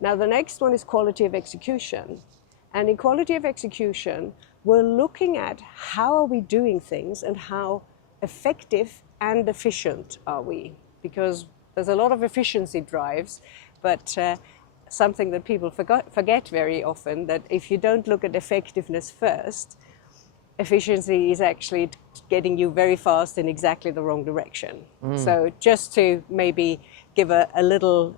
Now, the next one is quality of execution. And in quality of execution, we're looking at how are we doing things and how effective and efficient are we? Because there's a lot of efficiency drives, but something that people forget very often, that if you don't look at effectiveness first, efficiency is actually getting you very fast in exactly the wrong direction. So just to maybe give a little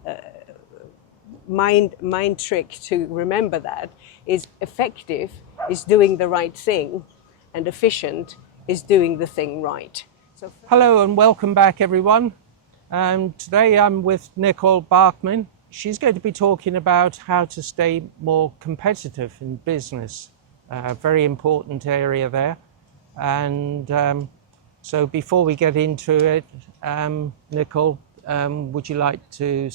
mind trick to remember, that is, effective is doing the right thing and efficient is doing the thing right. So hello and welcome back, everyone. Today I'm with Nicole Bachmann. She's going to be talking about how to stay more competitive in business. A very important area there. And so before we get into it, Nicole, would you like to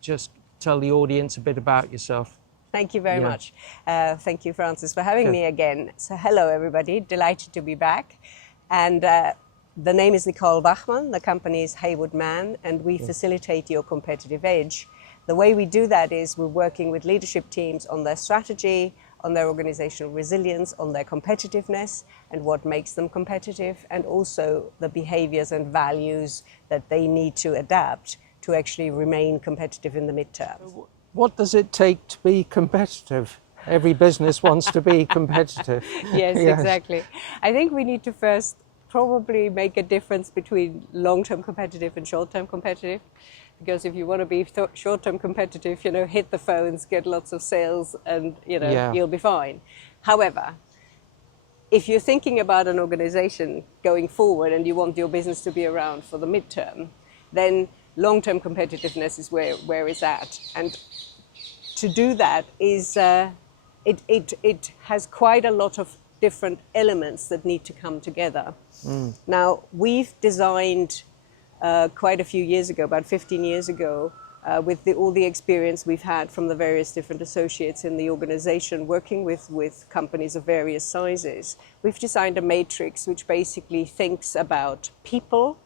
just tell the audience a bit about yourself? Thank you very much. Thank you, Francis, for having me again. So hello, everybody. Delighted to be back. And the name is Nicole Bachmann. The company is Haywood Mann, and we facilitate your competitive edge. The way we do that is we're working with leadership teams on their strategy, on their organizational resilience, on their competitiveness, and what makes them competitive, and also the behaviors and values that they need to adapt to actually remain competitive in the midterm. What does it take to be competitive? Every business wants to be competitive. Yes, exactly. I think we need to first probably make a difference between long-term competitive and short-term competitive. Because if you want to be short-term competitive, hit the phones, get lots of sales, and you'll be fine. However, if you're thinking about an organization going forward and you want your business to be around for the midterm, then long-term competitiveness is where it's at. And to do that is it has quite a lot of different elements that need to come together. Now, we've designed quite a few years ago, about 15 years ago, with all the experience we've had from the various different associates in the organization, working with companies of various sizes, we've designed a matrix which basically thinks about people,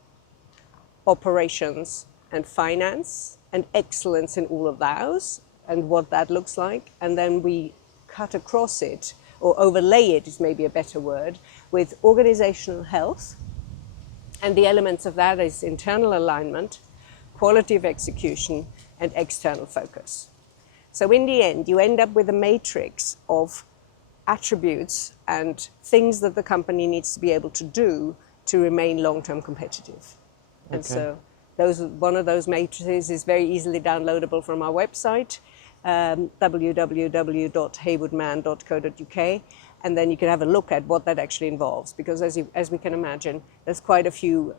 operations, and finance, and excellence in all of those, and what that looks like. And then we cut across it, or overlay it is maybe a better word, with organizational health. And the elements of that is internal alignment, quality of execution, and external focus. So in the end, you end up with a matrix of attributes and things that the company needs to be able to do to remain long-term competitive. Okay. And so one of those matrices is very easily downloadable from our website, www.haywoodman.co.uk. And then you can have a look at what that actually involves, because as we can imagine, there's quite a few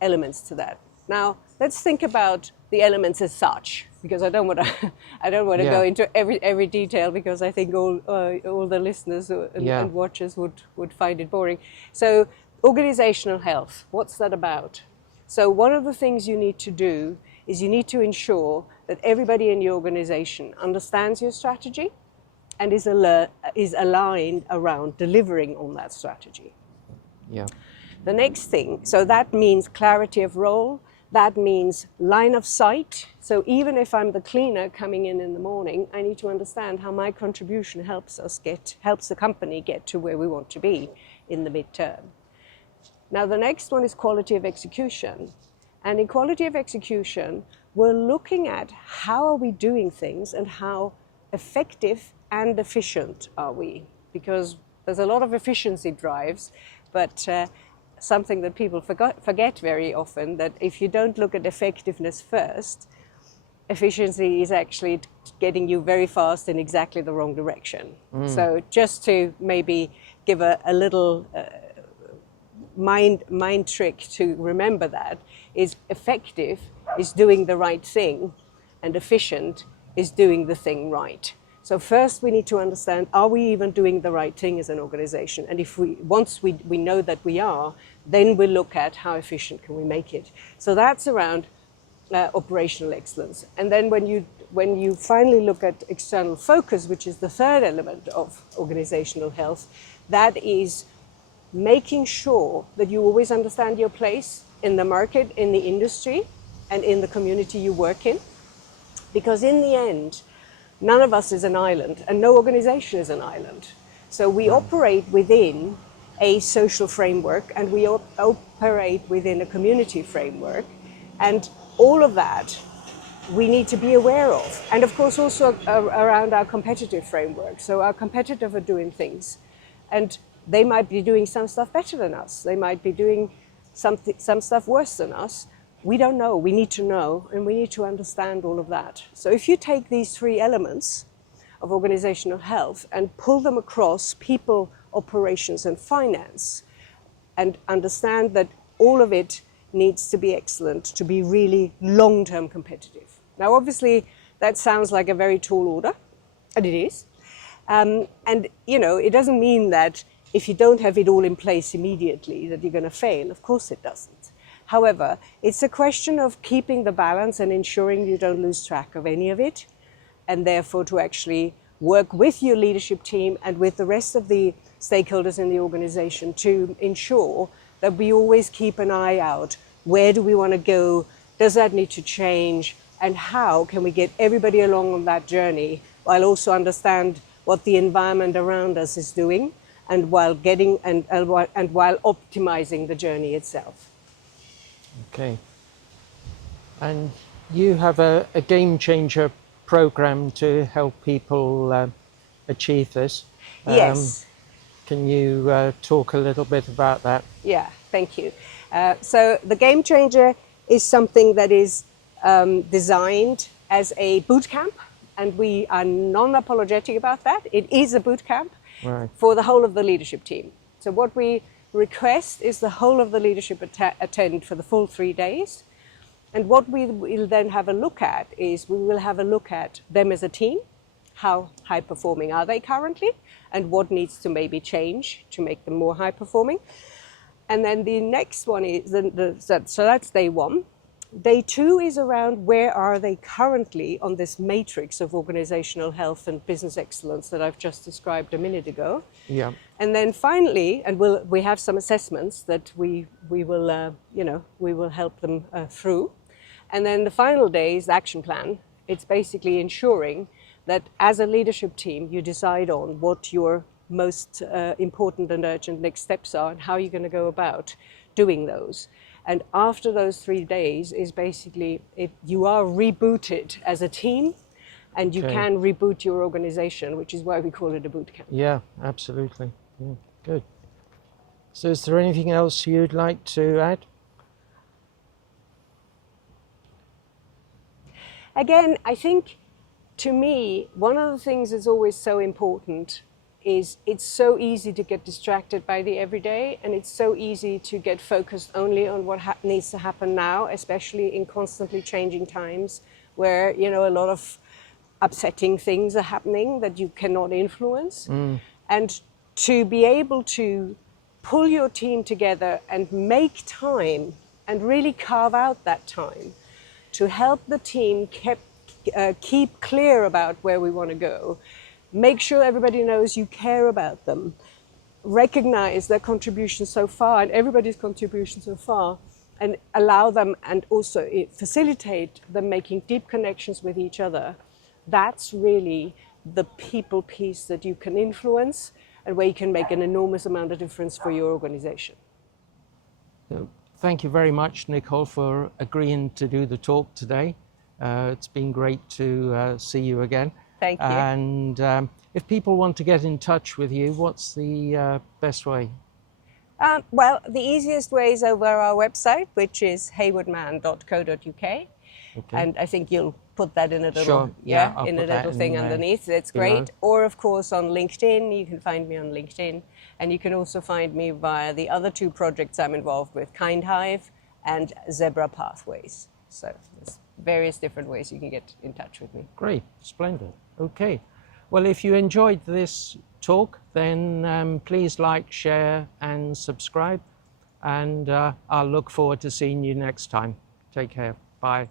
elements to that. Now, let's think about the elements as such, because I don't want to go into every detail, because I think all the listeners and watchers would find it boring. So, organizational health, what's that about? So one of the things you need to do is you need to ensure that everybody in your organization understands your strategy and is aligned around delivering on that strategy. Yeah. The next thing, so that means clarity of role, that means line of sight. So even if I'm the cleaner coming in the morning, I need to understand how my contribution helps the company get to where we want to be in the midterm. Now, the next one is quality of execution. And in quality of execution, we're looking at how are we doing things and how effective and efficient are we? Because there's a lot of efficiency drives, but something that people forget very often, that if you don't look at effectiveness first, efficiency is actually getting you very fast in exactly the wrong direction. So just to maybe give a little mind trick to remember, that is, effective is doing the right thing and efficient is doing the thing right. So first we need to understand, are we even doing the right thing as an organization? And once we know that we are, then we look at how efficient can we make it. So that's around operational excellence. And then when you finally look at external focus, which is the third element of organizational health, that is making sure that you always understand your place in the market, in the industry, and in the community you work in. Because in the end, none of us is an island, and no organization is an island. So we operate within a social framework, and we operate within a community framework, and all of that we need to be aware of. And of course also around our competitive framework. So our competitors are doing things, and they might be doing some stuff better than us. They might be doing some stuff worse than us. We don't know. We need to know, and we need to understand all of that. So if you take these three elements of organizational health and pull them across people, operations, and finance, and understand that all of it needs to be excellent to be really long-term competitive. Now, obviously, that sounds like a very tall order, and it is. And, you know, it doesn't mean that if you don't have it all in place immediately that you're going to fail. Of course it doesn't. However, it's a question of keeping the balance and ensuring you don't lose track of any of it, and therefore to actually work with your leadership team and with the rest of the stakeholders in the organization to ensure that we always keep an eye out. Where do we want to go? Does that need to change? And how can we get everybody along on that journey while also understand what the environment around us is doing, and while getting and while optimizing the journey itself. Okay. And you have a game changer program to help people achieve this. Yes. Can you talk a little bit about that? Yeah, thank you. So the Game Changer is something that is designed as a boot camp, and we are non-apologetic about that. It is a boot camp for the whole of the leadership team. So what we request is the whole of the leadership attend for the full 3 days. And what we will then have a look at is we will have a look at them as a team. How high performing are they currently, and what needs to maybe change to make them more high performing. And then the next one is, so that's day one. Day two is around where are they currently on this matrix of organizational health and business excellence that I've just described a minute ago. Yeah. And then finally, and we have some assessments that we will help them through. And then the final day is the action plan. It's basically ensuring that as a leadership team, you decide on what your most important and urgent next steps are and how you're going to go about doing those. And after those 3 days is basically you are rebooted as a team, and you can reboot your organization, which is why we call it a boot camp. Yeah, absolutely. Yeah, good. So is there anything else you'd like to add? Again, I think to me, one of the things that's always so important is it's so easy to get distracted by the everyday, and it's so easy to get focused only on what needs to happen now, especially in constantly changing times where, you know, a lot of upsetting things are happening that you cannot influence. And to be able to pull your team together and make time and really carve out that time to help the team keep clear about where we want to go, make sure everybody knows you care about them, recognize their contribution so far and everybody's contribution so far, and allow them and also facilitate them making deep connections with each other. That's really the people piece that you can influence and where you can make an enormous amount of difference for your organization. Thank you very much, Nicole, for agreeing to do the talk today. It's been great to see you again. Thank you. And if people want to get in touch with you, what's the best way? Well, the easiest way is over our website, which is haywardman.co.uk. And I think you'll put that in a little, in a little thing underneath. That's great. Below. Or of course on LinkedIn, you can find me on LinkedIn. And you can also find me via the other two projects I'm involved with, KindHive and Zebra Pathways. So there's various different ways you can get in touch with me. Great, splendid. Okay. Well, if you enjoyed this talk, then please like, share and subscribe. And I'll look forward to seeing you next time. Take care. Bye.